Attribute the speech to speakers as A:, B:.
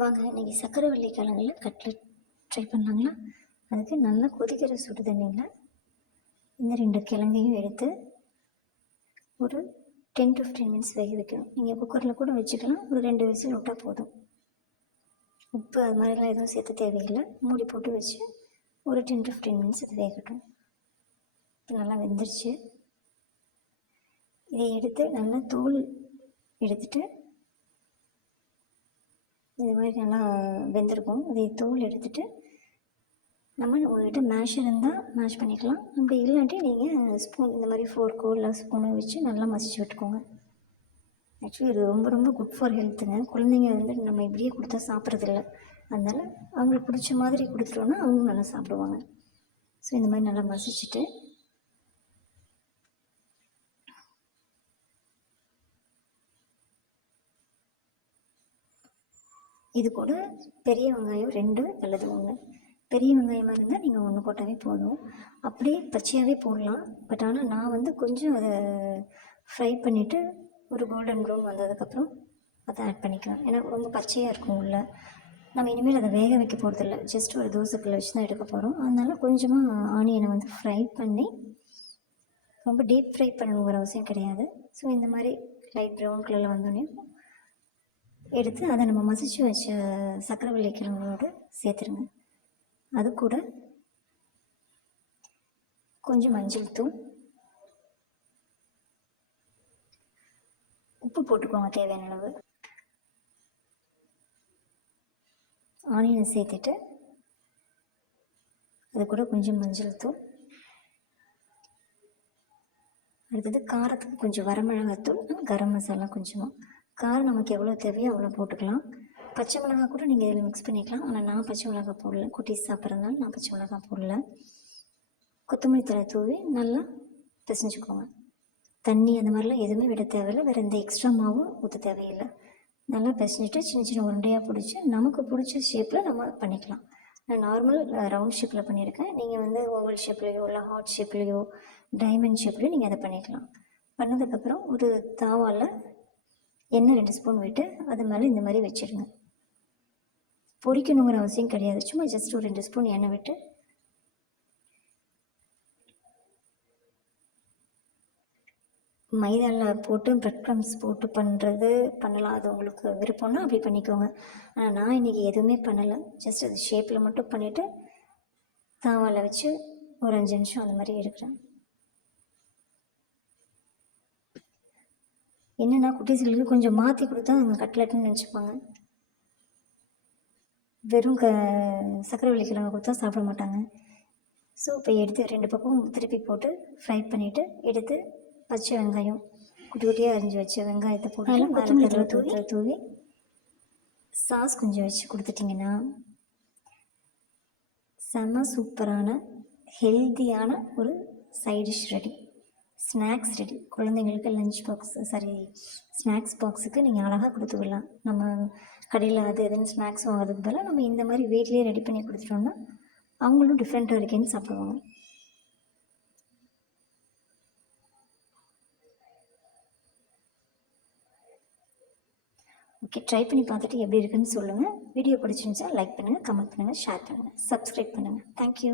A: வாங்க இன்றைக்கி சக்கரவள்ளி கிழங்குல கட்லெட் ட்ரை பண்ணலாங்களா அதுக்கு நல்லா கொதிக்கிற சுடு தண்ணியில் இந்த ரெண்டு கிழங்கையும் எடுத்து ஒரு டென் டு ஃபிஃப்டீன் மினிட்ஸ் வேக வைக்கணும். நீங்கள் குக்கரில் கூட வச்சுக்கலாம். ஒரு ரெண்டு விசில் விட்டால் போதும். உப்பு அது மாதிரிலாம் எதுவும் சேர்த்து தேவையில்லை. மூடி போட்டு வச்சு ஒரு டென் டு ஃபிஃப்டீன் மினிட்ஸ் வேகட்டும். நல்லா வெந்துருச்சு. இதை எடுத்து நல்லா தோல் எடுத்துகிட்டு இது மாதிரி நல்லா வெந்திருக்கும். இதை தோல் எடுத்துகிட்டு நம்ம உங்கள்கிட்ட மேஷ் இருந்தால் மேஷ் பண்ணிக்கலாம். அப்படி இல்லாட்டி நீங்கள் ஸ்பூன் இந்த மாதிரி ஃபோர்க்கோ இல்லை ஸ்பூனை வச்சு நல்லா மசிச்சு விட்டுக்கோங்க. ஆக்சுவலி இது ரொம்ப ரொம்ப குட் ஃபார் ஹெல்த்துங்க குழந்தைங்க வந்து நம்ம இப்படியே கொடுத்தா சாப்பிட்றதில்ல. அதனால் அவங்களுக்கு பிடிச்ச மாதிரி கொடுத்துட்டோன்னா அவங்களும் நல்லா சாப்பிடுவாங்க. ஸோ இந்த மாதிரி நல்லா மசிச்சுட்டு இது கூட பெரிய வெங்காயம் ரெண்டு அல்லது ஒன்று. பெரிய வெங்காயமாக இருந்தால் நீங்கள் ஒன்று போட்டாவே போதும். அப்படியே பச்சையாகவே போடலாம். பட் ஆனால் நான் வந்து கொஞ்சம் அதை ஃப்ரை பண்ணிவிட்டு ஒரு கோல்டன் ப்ரௌன் வந்ததுக்கப்புறம் அதை ஆட் பண்ணிக்கலாம். ஏன்னா ரொம்ப பச்சையாக இருக்கும் உள்ள. நம்ம இனிமேல் அதை வேக வைக்க போகிறதில்ல ஜஸ்ட் ஒரு தோசைக்குள்ளே வச்சு தான் எடுக்க போகிறோம் அதனால கொஞ்சமாக ஆனியனை வந்து ஃப்ரை பண்ணி ரொம்ப டீப் ஃப்ரை பண்ணணுங்கிற அவசியம் கிடையாது. ஸோ இந்த மாதிரி லைட் ப்ரௌன் கலரில் வந்தோடனே எடுத்து அதை நம்ம மசிச்சு வச்ச சக்கரவள்ளி கிழங்கோடு சேர்த்துருங்க. அது கூட கொஞ்சம் மஞ்சள் தூள். உப்பு போட்டுக்கோங்க தேவையான அளவு. ஆனியனை சேர்த்துட்டு அது கூட கொஞ்சம் மஞ்சள் தூள். அடுத்தது காரத்துக்கு கொஞ்சம் வரமிளகாத்தூள் கரம் மசாலா கொஞ்சமாக காரம் நமக்கு எவ்வளோ தேவையோ அவ்வளோ போட்டுக்கலாம். பச்சை மிளகாய் கூட நீங்கள் இதில் மிக்ஸ் பண்ணிக்கலாம். ஆனால் நான் பச்சை மிளகாய் போடல. குட்டீஸ் சாப்பிட்றதுனால நான் பச்சை மிளகாய் போடல. கொத்தமல்லி தழை தூவி நல்லா பிசைஞ்சுக்கோங்க. தண்ணி அந்த மாதிரிலாம் எதுவுமே விட தேவையில்லை. வேறு எந்த எக்ஸ்ட்ரா மாவும் ஊற்ற தேவையில்லை. நல்லா பிசைஞ்சிட்டு சின்ன சின்ன உருண்டையாக பிடிச்சி நமக்கு பிடிச்ச ஷேப்பில் நம்ம பண்ணிக்கலாம். நான் நார்மல் ரவுண்ட் ஷேப்பில் பண்ணியிருக்கேன். நீங்கள் வந்து ஓவல் ஷேப்லேயோ இல்லை ஹார்ட் ஷேப்லேயோ டைமண்ட் ஷேப்லேயோ நீங்கள் அதை பண்ணிக்கலாம். பண்ணதுக்கப்புறம் ஒரு தாவால் எண்ணெய் ரெண்டு ஸ்பூன் விட்டு அது மேலே இந்த மாதிரி வச்சிடுங்க பொரிக்கணுங்கிற அவசியம் கிடையாது. சும்மா ஜஸ்ட் ஒரு ரெண்டு ஸ்பூன் எண்ணெய் விட்டு. மைதாவில் போட்டு ப்ரெட் க்ரம்ஸ் போட்டு பண்ணுறது பண்ணலாம். அது உங்களுக்கு விருப்பம்னா அப்படி பண்ணிக்கோங்க. ஆனால் நான் இன்றைக்கி எதுவுமே பண்ணலை. ஜஸ்ட் அது ஷேப்பில் மட்டும் பண்ணிவிட்டு தாவாவில் வச்சு ஒரு அஞ்சு நிமிஷம் அந்த மாதிரி எடுக்கிறேன். என்னென்னா குட்டீஸ்களுக்கு கொஞ்சம் மாற்றி கொடுத்தா அவங்க கட்லெட்டுன்னு நினச்சிப்பாங்க. வெறும் க சக்கரவள்ளி கிழங்கு கொடுத்தா சாப்பிட மாட்டாங்க. ஸோ இப்போ எடுத்து ரெண்டு பக்கம் திருப்பி போட்டு ஃப்ரை பண்ணிவிட்டு எடுத்து பச்சை வெங்காயம் குட்டி குட்டியாக அரிஞ்சு வச்ச வெங்காயத்தை போட்டு கொத்தமல்லி தூவி. தூவி சாஸ் கொஞ்சம் வச்சு கொடுத்துட்டிங்கன்னா செம்ம சூப்பரான ஹெல்த்தியான ஒரு side dish ready snacks ready குழந்தைங்களுக்கு லஞ்ச் பாக்ஸ் சாரி ஸ்நாக்ஸ் பாக்ஸுக்கு நீங்கள் அழகாக கொடுத்துக்கலாம் நம்ம கடையில் அது எதுன்னு ஸ்நாக்ஸ் வாங்குறதுக்கு பதிலாக நம்ம இந்த மாதிரி வீட்லேயே ரெடி பண்ணி கொடுத்துட்டோம்னா அவங்களும் டிஃப்ரெண்ட்டாக இருக்கேன்னு சாப்பிடுவாங்க. ஓகே ட்ரை பண்ணி பார்த்துட்டு எப்படி இருக்குன்னு சொல்லுங்கள் வீடியோ பிடிச்சிருந்துச்சா லைக் பண்ணுங்கள் கமெண்ட் பண்ணுங்கள் ஷேர் பண்ணுங்கள் சப்ஸ்கிரைப் பண்ணுங்கள் தேங்க்யூ